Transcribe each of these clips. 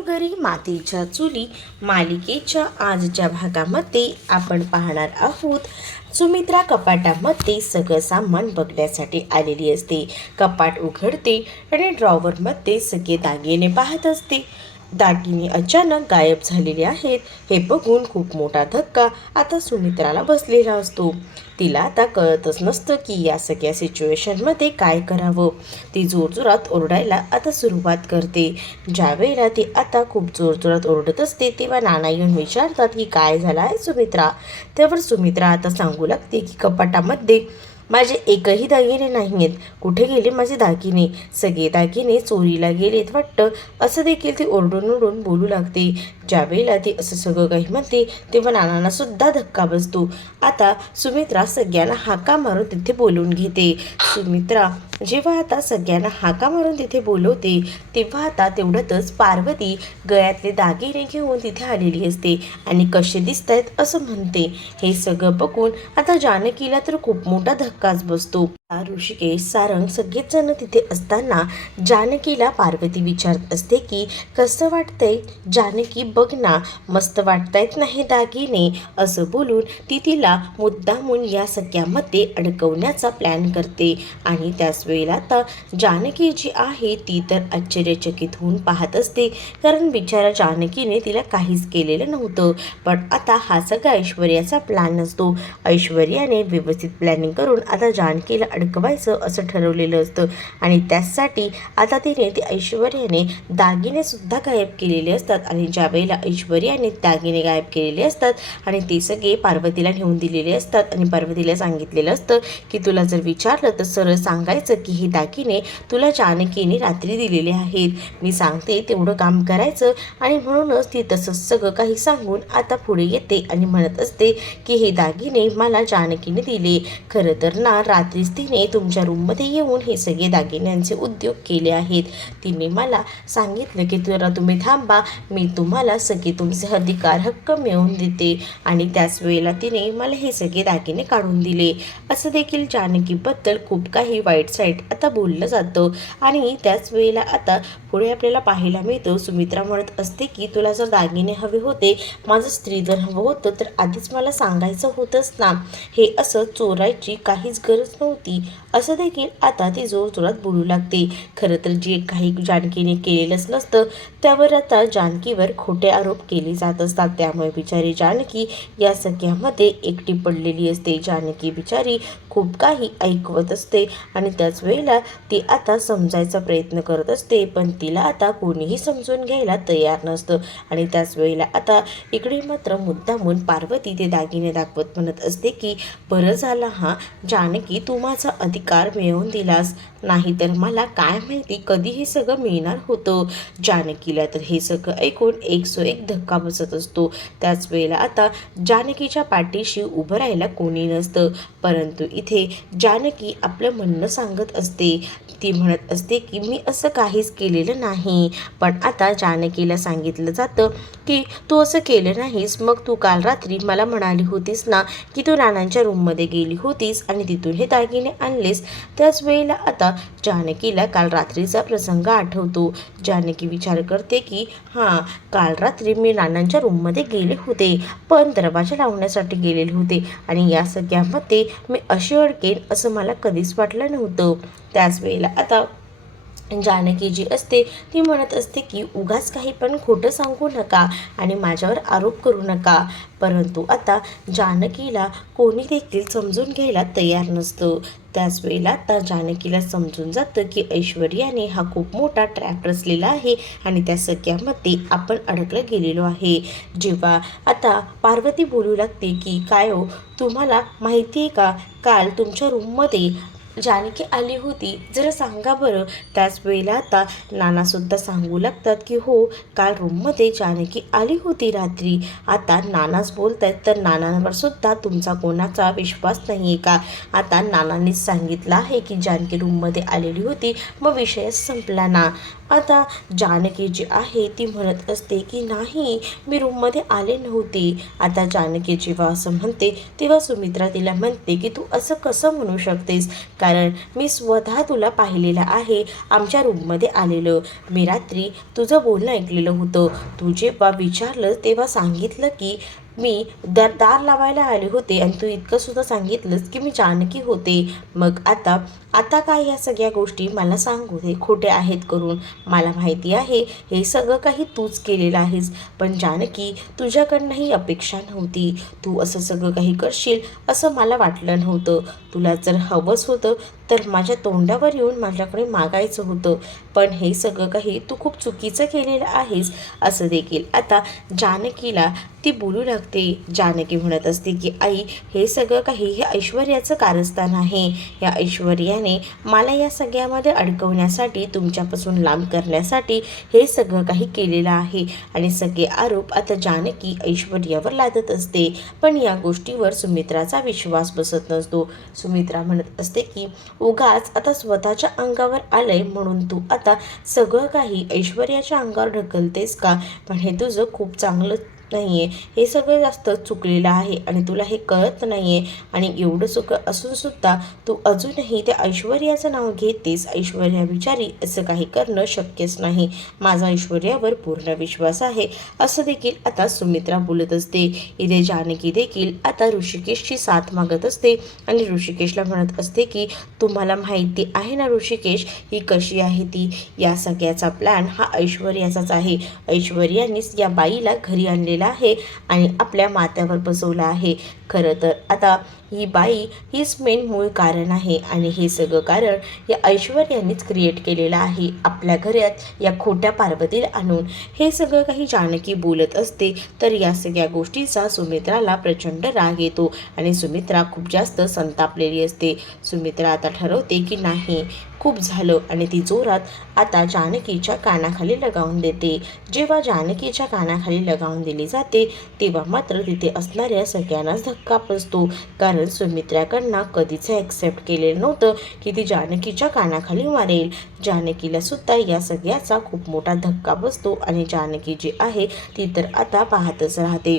घरोघरी मातीच्या चुली मालिकेच्या आजच्या भागामध्ये आपण पाहणार आहोत. सुमित्रा कपाटामध्ये सगळं सामान बघण्यासाठी आलेली असते. कपाट उघडते आणि ड्रॉवरमध्ये सगळे दागिने पाहत असते. दागिने अचानक गायब झालेले आहेत. हे बघून खूप मोठा धक्का आता सुमित्राला बसलेला असतो. तिला आता कळतच नसतं की या सगळ्या सिच्युएशनमध्ये काय करावं. ती जोरजोरात ओरडायला आता सुरुवात करते. ज्यावेळेला ती आता खूप जोरजोरात ओरडत असते तेव्हा नाना येऊन विचारतात की काय झालं आहे सुमित्रा? त्यावर सुमित्रा आता सांगू लागते की कपाटामध्ये माझे एकही दागिने नाही आहेत कुठे गेले माझे दागिने? सगळे दागिने चोरीला गेलेत वाटतं. असं देखील ती ओरडून ओरडून बोलू लागते. ज्या वेळेला ती असं सगळं काही म्हणते तेव्हा नानांना सुद्धा धक्का बसतो. आता सुमित्रा सगळ्यांना हाका मारून तिथे बोलवून घेते. सुमित्रा जेव्हा आता सगळ्यांना हाका मारून तिथे बोलवते तेव्हा आता तेवढ्यातच पार्वती गळ्यातले दागिने घेऊन तिथे आलेली असते आणि कसे दिसत आहेत असं म्हणते. हे सगळं बघून आता जानकीला तर खूप मोठा धक्काच बसतो. ऋषिकेश सारंग सगळेच जण तिथे असताना जानकीला पार्वती विचारत असते की कसं वाटतंय? जानकी बघ ना मस्त वाटतायत नाही दागिने असं बोलून ती तिला मुद्दामून या सगळ्यामध्ये अडकवण्याचा प्लॅन करते. आणि त्याच वेळेला आता जानकी जी आहे ती तर आश्चर्यचकित होऊन पाहत असते. कारण बिचारा जानकीने तिला काहीच केलेलं नव्हतं. पण आता हा सगळा ऐश्वर्याचा प्लॅन असतो. ऐश्वर्याने व्यवस्थित प्लॅनिंग करून आता जानकीला अडकवायचं असं ठरवलेलं असतं. आणि त्यासाठी आता तिने ते ऐश्वर्याने दागिने सुद्धा गायब केलेले असतात. आणि ज्या वेळेला ऐश्वर्याने दागिने गायब केलेले असतात आणि ते सगळे पार्वतीला नेऊन दिलेले असतात आणि पार्वतीला सांगितलेलं असतं की तुला जर विचारलं तर सरळ सांगायचं की हे दागिने तुला जानकीने रात्री दिलेले आहेत. मी सांगते तेवढं काम करायचं आणि म्हणूनच ती तसंच सगळं काही सांगून आता पुढे येते आणि म्हणत असते की हे दागिने मला जानकीने दिले. खरं तर ना रात्रीच ती तिने तुमच्या रूममध्ये येऊन हे सगळे दागिन्यांचे उद्योग केले आहेत. तिने मला सांगितलं की तुला तुम्ही थांबा मी तुम्हाला सगळे तुमचे अधिकार हक्क मिळवून देते. आणि त्याच वेळेला तिने मला हे सगळे दागिने काढून दिले. असं देखील जानकीबद्दल खूप काही वाईट साईट आता बोललं जातं. आणि त्याच वेळेला आता पुढे आपल्याला पाहायला मिळतं सुमित्रा म्हणत असते की तुला जर दागिने हवे होते माझं स्त्रीधन हवं होतं तर आधीच मला सांगायचं होतंच ना. हे असं चोरायची काहीच गरज नव्हती. असं देखील आता ती जोरजोरात बोलू लागते. खरं तर जे काही जानकीने केलेलंच नसतं त्यावर आता जानकीवर खोटे आरोप केले जात असतात. त्यामुळे बिचारी जानकी या सगळ्यामध्ये एकटी पडलेली असते. जानकी बिचारी खूप काही ऐकवत असते आणि त्याच वेळेला ती आता समजायचा प्रयत्न करत असते पण तिला आता कोणीही समजून घ्यायला तयार नसतं. आणि त्याच वेळेला आता इकडे मात्र मुद्दामून पार्वती ते दागिने दाखवत म्हणत असते की बरं झाला हा जानकी तू माझा अधिकार मिळवून दिलास. नाही तर मला काय माहिती कधी हे सगळं मिळणार होतं जानकीला तर हे सगळं ऐकून एक सो एक धक्का बसत असतो. त्याच वेळेला आता जानकीच्या पाठीशी उभं राहायला कोणी नसतं. परंतु इथे जानकी आपलं म्हणणं सांगत असते. ती म्हणत असते की मी असं काहीच केलेलं नाही. पण आता जानकीला सांगितलं जातं की तू असं केलं नाहीस. मग तू काल रात्री मला म्हणाली होतीस ना की तू राणांच्या रूममध्ये गेली होतीस आणि तिथून हे दागिने आणलेस. त्याच वेळेला आता जानकीला काल रात्रीचा प्रसंग आठवतो. जानकी विचार करते की हां काल रात्री मी नानांच्या रूममध्ये गेले होते. पण दरवाजा लावण्यासाठी गेलेले होते. आणि या सगळ्यामध्ये मी अशी अडकेन असं मला कधीच वाटलं नव्हतं. त्याच वेळेला आता जानकी जी असते ती म्हणत असते की उगाच काही पण खोटं सांगू नका आणि माझ्यावर आरोप करू नका. परंतु आता जानकीला कोणी देखील समजून घ्यायला तयार नसतं. त्याच वेळेला आता जानकीला समजून जातं की ऐश्वर्याने हा खूप मोठा ट्रॅप रचलेला आहे आणि त्या सगळ्यामध्ये आपण अडकलं गेलेलो आहे. जेव्हा आता पार्वती बोलू लागते की काय हो तुम्हाला माहिती आहे का? काल तुमच्या रूममध्ये जानकी आली होती. जरा सांगा बरं. त्याच वेळेला आता नानासुद्धा सांगू लागतात की हो काल रूममध्ये जानकी आली होती रात्री. आता नानाच बोलत आहेत तर नानांवर सुद्धा तुमचा कोणाचा विश्वास नाही आहे का? आता नानांनीच सांगितलं आहे की जानकी रूममध्ये आलेली होती. मग विषयच संपला ना. आता जानकी जी आहे ती म्हणत असते की नाही मी रूममध्ये आले नव्हते. आता जानकी जेव्हा असं म्हणते तेव्हा सुमित्रा तिला म्हणते की तू असं कसं म्हणू शकतेस? कारण मी स्वतः तुला पाहिलेलं आहे आमच्या रूममध्ये आलेलं. मी रात्री तुझं बोलणं ऐकलेलं होतं. तू जेव्हा विचारलं तेव्हा सांगितलं की मी दर दार लावायला आले होते आणि तू इतकं सुद्धा सांगितलंस की मी जानकी होते. मग आता आता काय या सगळ्या गोष्टी मला सांगू? दे खोटे आहेत करून मला माहिती आहे. हे सगळं काही तूच केलेलं आहेस. पण जानकी तुझ्याकडनं ही अपेक्षा नव्हती. तू असं सगळं काही करशील असं मला वाटलं नव्हतं. तुला जर हवंच होतं तर माझ्या तोंडावर येऊन माझ्याकडे मागायचं होतं. पण हे सगळं काही तू खूप चुकीचं केलेलं आहेस असं देखील. आता जानकीला ती बोलू लागते. जानकी म्हणत असते की आई हे सगळं काही हे ऐश्वर्याचं कारस्थान आहे. या ऐश्वर्या असल्याने मला या सगळ्यामध्ये अडकवण्यासाठी तुमच्यापासून लांब करण्यासाठी हे सगळं काही केलेलं आहे. आणि सगळे आरोप आता जानकी ऐश्वर्यावर लादत असते. पण या गोष्टीवर सुमित्राचा विश्वास बसत नसतो. सुमित्रा म्हणत असते की उगाच आता स्वतःच्या अंगावर आलंय म्हणून तू आता सगळं काही ऐश्वर्याच्या अंगावर ढकलतेस का? पण हे तुझं खूप चांगलं नाही आहे हे सगळं जास्त चुकलेलं आहे आणि तुला हे कळत नाही आहे आणि एवढं चुक असूनसुद्धा तू अजूनही त्या ऐश्वर्याचं नाव घेतेस. ऐश्वर्या विचारी असं काही करणं शक्यच नाही. माझा ऐश्वर्यावर पूर्ण विश्वास आहे. असं देखील आता सुमित्रा बोलत असते. इथे जानकी देखील आता ऋषिकेशची साथ मागत असते. आणि ऋषिकेशला म्हणत असते की तुम्हाला माहिती आहे ना ऋषिकेश ही कशी आहे ती? या सगळ्याचा प्लॅन हा ऐश्वर्याचाच आहे. ऐश्वर्यानेच या बाईला घरी आणलेला आहे आणि आपल्या माथ्यावर बसवला आहे. खरं तर आता ही बाई हीच मेन मूळ कारण आहे आणि हे सगळं कारण या ऐश्वर्यानेच क्रिएट केलेलं आहे. आपल्या घरात या खोट्या पार्वतीला आणून हे सगळं काही जानकी बोलत असते तर या सगळ्या गोष्टीचा सुमित्राला प्रचंड राग येतो आणि सुमित्रा खूप जास्त संतापलेली असते. सुमित्रा आता ठरवते की नाही खूप झालं आणि ती जोरात आता जानकीच्या कानाखाली लगावून देते. जेव्हा जानकीच्या कानाखाली लगावून दिली जाते तेव्हा मात्र तिथे असणाऱ्या सगळ्यांनाच धक्का बसतो. कारण कारण सुमित्राकडनं कधीच ॲक्सेप्ट केलेलं नव्हतं की ती जानकीच्या कानाखाली मारेल. जानकीला सुद्धा या सगळ्याचा खूप मोठा धक्का बसतो आणि जानकी जी आहे ती तर आता पाहतच राहते.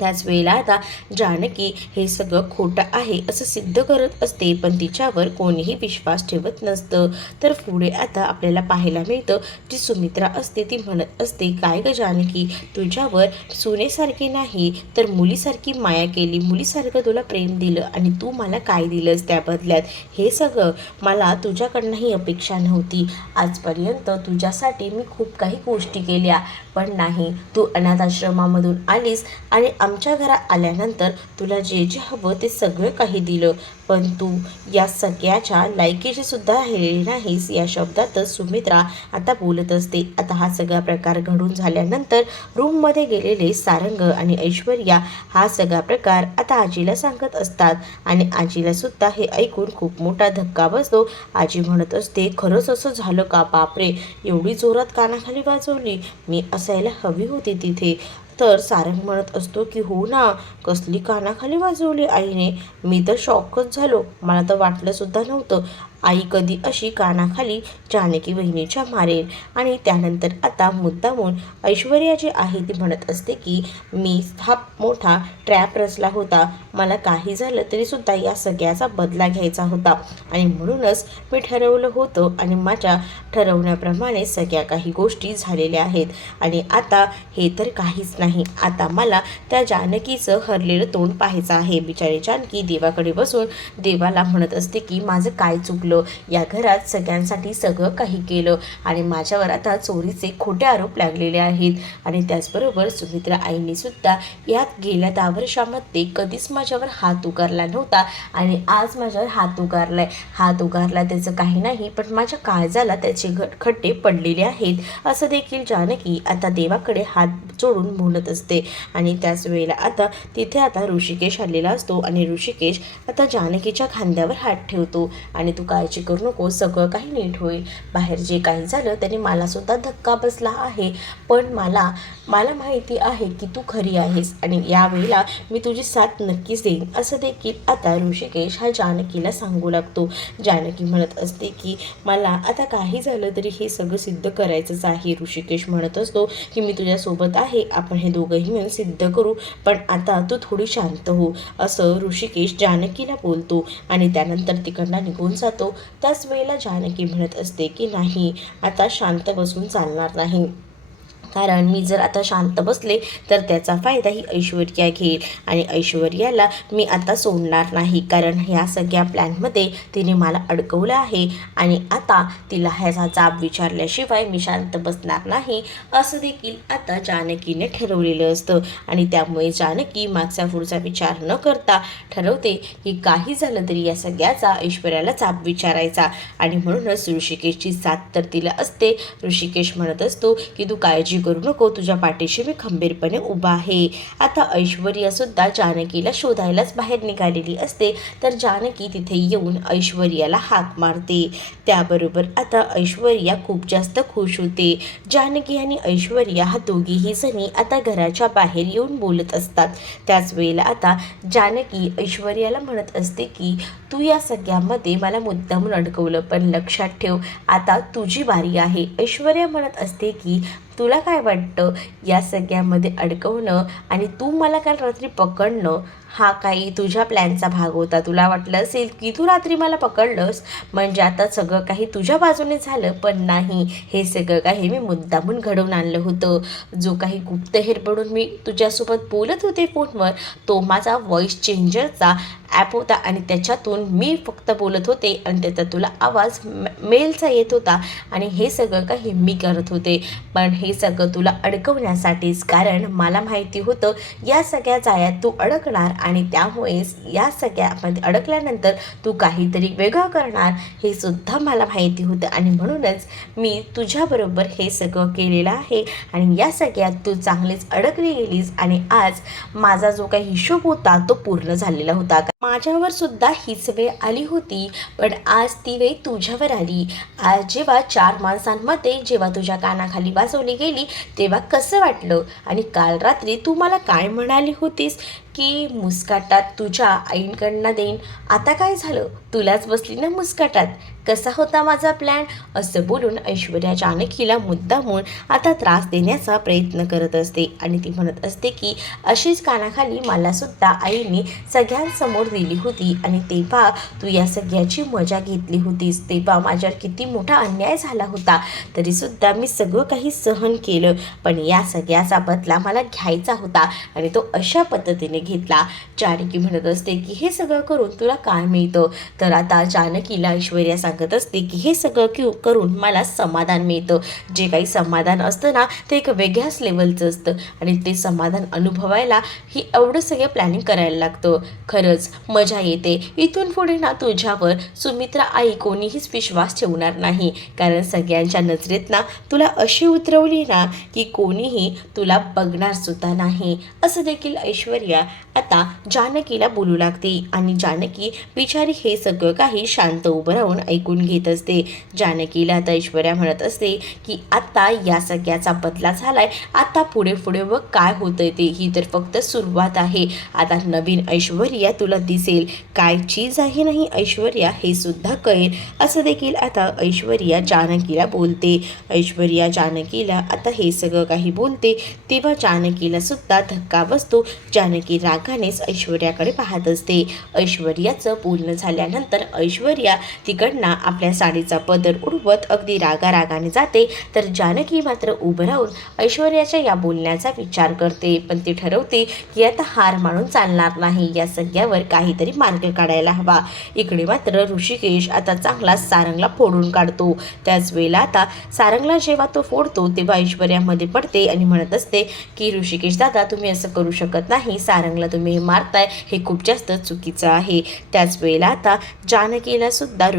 त्याच वेळेला आता जानकी हे सगळं खोटं आहे असं सिद्ध करत असते पण तिच्यावर कोणीही विश्वास ठेवत नसतं. तर पुढे आता आपल्याला पाहायला मिळतं जी सुमित्रा असते ती म्हणत असते काय ग जानकी तुझ्यावर सुनेसारखी नाही तर मुलीसारखी माया केली मुलीसारखं तुला प्रेम दिलं आणि तू मला काय दिलंस त्या बदल्यात? हे सगळं मला तुझ्याकडनंही अपेक्षा नव्हती. आजपर्यंत तुझ्यासाठी मी खूप काही गोष्टी केल्या पण नाही तू अनाथाश्रमामधून आलीस आणि आमच्या घरात आल्यानंतर तुला जे जे हवं ते सगळं काही दिलं. पण तू या सगळ्याच्या लायकीची सुद्धा राहिलेली नाहीस. या शब्दातच सुमित्रा आता बोलत असते. आता हा सगळा प्रकार घडून झाल्यानंतर रूममध्ये गेलेले सारंग आणि ऐश्वर्या हा सगळा प्रकार आता आजीला सांगत असतात. आणि आजीला सुद्धा हे ऐकून खूप मोठा धक्का बसतो. आजी म्हणत असते खरंच असं झालं का? बापरे! एवढी जोरात कानाखाली वाजवली. मी असायला हवी होती तिथे. तर सारंग म्हणत असतो की हो ना कसली कानाखाली वाजवली आईने. मी तर शॉकच झालो. मला तर वाटलं सुद्धा नव्हतं. आई कधी अशी कानाखाली जानकी बहिणीच्या मारेल. आणि त्यानंतर आता मुद्दामून ऐश्वर्या जी आहे ती म्हणत असते की मी हा मोठा ट्रॅप रचला होता. मला काही झालं तरीसुद्धा या सगळ्याचा बदला घ्यायचा होता. आणि म्हणूनच मी ठरवलं होतं आणि माझ्या ठरवण्याप्रमाणे सगळ्या काही गोष्टी झालेल्या आहेत. आणि आता हे तर काहीच नाही. आता मला त्या जानकीचं हरलेलं तोंड पाहायचं आहे. बिचारी जानकी देवाकडे बसून देवाला म्हणत असते की माझं काय चुकलं या घरात सगळ्यांसाठी सगळं काही केलं आणि माझ्यावर आता चोरीचे खोटे आरोप लागलेले आहेत. आणि त्याचबरोबर सुमित्रा आईने सुद्धा यात गेल्या दहा वर्षामध्ये कधीच माझ्यावर हात उगारला नव्हता आणि आज माझ्यावर हात उगारलाय. हात उगारला त्याचं काही नाही पण माझ्या काळजाला त्याचे घट खड्डे पडलेले आहेत असं देखील जानकी आता देवाकडे हात जोडून बोलत असते. आणि त्याच वेळेला आता तिथे आता ऋषिकेश आलेला असतो आणि ऋषिकेश आता जानकीच्या खांद्यावर हात ठेवतो. आणि तुका काळजी करू नको सगळं काही नीट होईल. बाहेर जे काही झालं त्याने मलासुद्धा धक्का बसला आहे. पण मला मला माहिती आहे की तू खरी आहेस आणि यावेळेला मी तुझी साथ नक्कीच देईन असं देखील आता ऋषिकेश हा जानकीला सांगू लागतो. जानकी म्हणत असते की मला आता काही झालं तरी हे सगळं सिद्ध करायचंच आहे. ऋषिकेश म्हणत असतो की मी तुझ्यासोबत आहे आपण हे दोघंही मिळून सिद्ध करू पण आता तू थोडी शांत हो असं ऋषिकेश जानकीला बोलतो आणि त्यानंतर तिकडनं निघून जातो. त्याच वेळेला जानकी म्हणत असते की नाही आता शांत बसून चालणार नाही. कारण मी जर आता शांत बसले तर त्याचा फायदा ही ऐश्वर्या घेईल. आणि ऐश्वर्याला मी आता सोडणार नाही कारण ह्या सगळ्या प्लॅनमध्ये तिने मला अडकवलं आहे. आणि आता तिला ह्याचा जाब विचारल्याशिवाय मी शांत बसणार नाही असं देखील आता जानकीने ठरवलेलं असतं. आणि त्यामुळे जानकी मागचा पुढचा विचार न करता ठरवते की काही झालं तरी या सगळ्याचा ऐश्वर्याला जाब विचारायचा. आणि म्हणूनच ऋषिकेशची साथ तर तिला असते. ऋषिकेश म्हणत असतो की तू काळजी करू नको तुझ्या पाठीशी मी खंबीरपणे उभा आहे. आता ऐश्वर्यासुद्धा जानकीला शोधायलाच बाहेर निघालेली असते तर जानकी तिथे येऊन ऐश्वर्याला हाक मारते. त्याबरोबर आता ऐश्वर्या खूप जास्त खुश होते. जानकी आणि ऐश्वर्या हा दोघीही जणी आता घराच्या बाहेर येऊन बोलत असतात. त्याच वेळेला आता जानकी ऐश्वर्याला म्हणत असते की तू या सगळ्यामध्ये मला मुद्दामून अडकवलं पण लक्षात ठेव आता तुझी बारी आहे. ऐश्वर्या म्हणत असते की तुला काय वाटतं? या सगळ्यामध्ये अडकवणं आणि तू मला काल रात्री पकडणं हा काही तुझ्या प्लॅनचा भाग होता. तुला वाटलं असेल की तू रात्री मला पकडलंस. म्हणजे आता सगळं काही तुझ्या बाजूने झालं पण नाही. हे सगळं काही मी मुद्दामून घडवून आणलं होतं. जो काही गुप्तहेर बनून मी तुझ्यासोबत बोलत होते फोनवर तो माझा व्हॉइस चेंजरचा ॲप होता आणि त्याच्यातून मी फक्त बोलत होते आणि त्याचा तुला आवाज मे- मेलचा येत होता आणि हे सगळं काही मी करत होते. पण हे सगळं तुला अडकवण्यासाठीच कारण मला माहिती होतं या सगळ्या जाळ्यात तू अडकणार आणि त्यामुळेच या सगळ्यामध्ये अडकल्यानंतर तू काहीतरी वेगळं करणार हे सुद्धा मला माहिती होतं. आणि म्हणूनच मी तुझ्याबरोबर हे सगळं केलेलं आहे. आणि या सगळ्यात तू चांगलीच अडकली गेलीस आणि आज माझा जो काही हिशोब होता तो पूर्ण झालेला होता. माझ्यावर सुद्धा हीच वेळ आली होती पण आज ती वेळ तुझ्यावर आली. आज जेव्हा चार माणसांमध्ये जेव्हा तुझ्या कानाखाली वाजवली गेली तेव्हा कसं वाटलं? आणि काल रात्री तू मला काय म्हणाली होतीस? की मुस्काटात तुझ्या आईंकडनं देईन. आता काय झालं? तुलाच बसली ना मुस्काटात. कसा होता माझा प्लॅन असं बोलून ऐश्वर्या जानकीला मुद्दामून आता त्रास देण्याचा प्रयत्न करत असते. आणि ती म्हणत असते की अशीच कानाखाली मला सुद्धा आईने सगळ्यांसमोर दिली होती आणि तेव्हा तू या सगळ्याची मजा घेतली होतीस. तेव्हा माझ्यावर किती मोठा अन्याय झाला होता. तरीसुद्धा मी सगळं काही सहन केलं. पण या सगळ्याचा बदला मला घ्यायचा होता आणि तो अशा पद्धतीने घेतला. जानकी म्हणत असते की हे सगळं करून तुला काय मिळतं? तर आता जानकीला ऐश्वर्या सांगत असते की हे सगळं क्यू करून मला समाधान मिळतं. जे काही समाधान असतं ना ते एक वेगळ्याच लेवलचं असतं. आणि ते समाधान अनुभवायला ही एवढं सगळं प्लॅनिंग करायला लागतं. खरंच मजा येते. इथून पुढे ना तुझ्यावर सुमित्रा आई कोणीहीच विश्वास ठेवणार नाही. कारण सगळ्यांच्या नजरेत ना तुला अशी उतरवली ना की कोणीही तुला बघणार सुद्धा नाही. असं देखील ऐश्वर्या आता जानकीला बोलू लागते. आणि जानकी बिचारी हे सगळं काही शांत उभं राहून ऐकून घेत असते. जानकीला आता ऐश्वर्या म्हणत असते की आता या सगळ्याचा बदला झालाय. आता पुढे पुढे व काय होतंय ते. ही तर फक्त सुरुवात आहे. आता नवीन ऐश्वर्या तुला दिसेल. काय चीज आहे नाही ऐश्वर्या हे सुद्धा कळेल. असं देखील आता ऐश्वर्या जानकीला बोलते. ऐश्वर्या जानकीला आता हे सगळं काही बोलते. तेव्हा जानकीला सुद्धा धक्का बसतो. जानकी रागानेच ऐश्वर्याकडे पाहत असते. ऐश्वर्याचं बोलणं झाल्यानंतर ऐश्वर्या तिकडनं आपल्या साडीचा पदर उडवत अगदी रागारागाने जाते तर जानकी मात्र उभं राहून ऐश्वर्याच्या या बोलण्याचा विचार करते. पण ती ठरवते की आता हार मानून चालणार नाही या सगळ्यावर काहीतरी मार्ग काढायला हवा. इकडे मात्र ऋषिकेश आता चांगला सारंगला फोडून काढतो. त्याच वेळेला आता सारंगला जेव्हा तो फोडतो तेव्हा ऐश्वर्यामध्ये पडते आणि म्हणत असते की ऋषिकेश दादा तुम्ही असं करू शकत नाही. सारंगला तुम्ही हे मारताय. हे खूप जास्त चुकीचं आहे. त्याच वेळेला आता जानकीला सुद्धा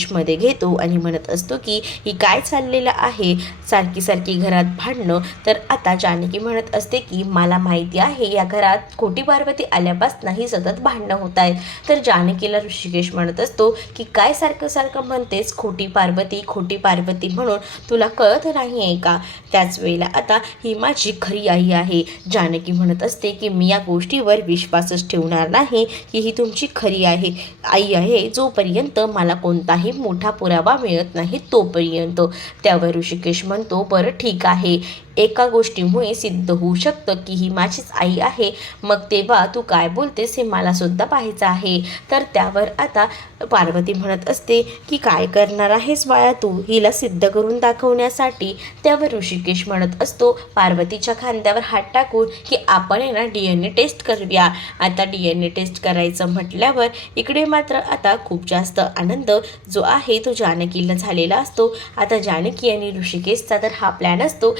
ऋषिकेशमध्ये घेतो आणि म्हणत असतो की ही काय चाललेलं आहे? सारखी सारखी घरात भांडणं. तर आता जानकी म्हणत असते की मला माहिती आहे या घरात खोटी पार्वती आल्यापासून ही सतत भांडणं होत आहेत. तर जानकीला ऋषिकेश म्हणत असतो की काय सारखं सारखं म्हणतेस? खोटी पार्वती खोटी पार्वती म्हणून तुला कळत नाही आहे का? त्याच वेळेला आता ही माझी खरी आई आहे. जानकी म्हणत असते की मी या गोष्टीवर विश्वासच ठेवणार नाही की ही तुमची खरी आहे आई आहे जोपर्यंत मला कोणताही मोठा पुरावा मिळत नाही तोपर्यंत. त्यावर ऋषिकेश म्हणतो बरं ठीक आहे. एका गोष्टीमुळे सिद्ध होऊ शकतं की ही माझीच आई आहे. मग तेव्हा तू काय बोलतेस हे मला सुद्धा पाहायचं आहे. तर त्यावर आता पार्वती म्हणत असते की काय करणार आहेस बाळा तू? हिला सिद्ध करून दाखवण्यासाठी त्यावर ऋषिकेश म्हणत असतो. पार्वतीच्या खांद्यावर हात टाकून की आपण ना डी एन ए टेस्ट करूया. आता डी एन ए टेस्ट करायचं म्हटल्यावर इकडे मात्र आता खूप जास्त आनंद जो आहे तो जानकीला झालेला असतो. आता जानकी आणि ऋषिकेशचा तर हा प्लॅन असतो.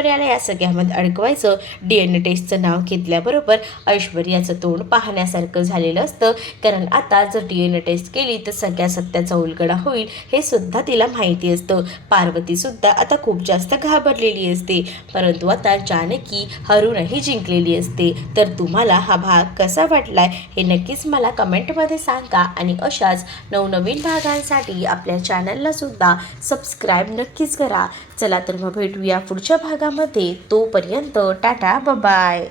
ऐश्वर्याला या सगळ्यामध्ये अडकवायचं. डी एन ए टेस्टचं नाव घेतल्याबरोबर ऐश्वर्याचं तोंड पाहण्यासारखं झालेलं असतं. कारण आता जर डी एन ए टेस्ट केली तर सगळ्या सत्याचा उलगडा होईल हे सुद्धा तिला माहिती असतं. पार्वतीसुद्धा आता खूप जास्त घाबरलेली असते. परंतु आता जानकी हरूनही जिंकलेली असते. तर तुम्हाला हा भाग कसा वाटलाय हे नक्कीच मला कमेंटमध्ये सांगा. आणि अशाच नवनवीन भागांसाठी आपल्या चॅनलला सुद्धा सबस्क्राईब नक्कीच करा. चला तर मग भेटूया पुढच्या भागामध्ये तोपर्यंत टाटा बाय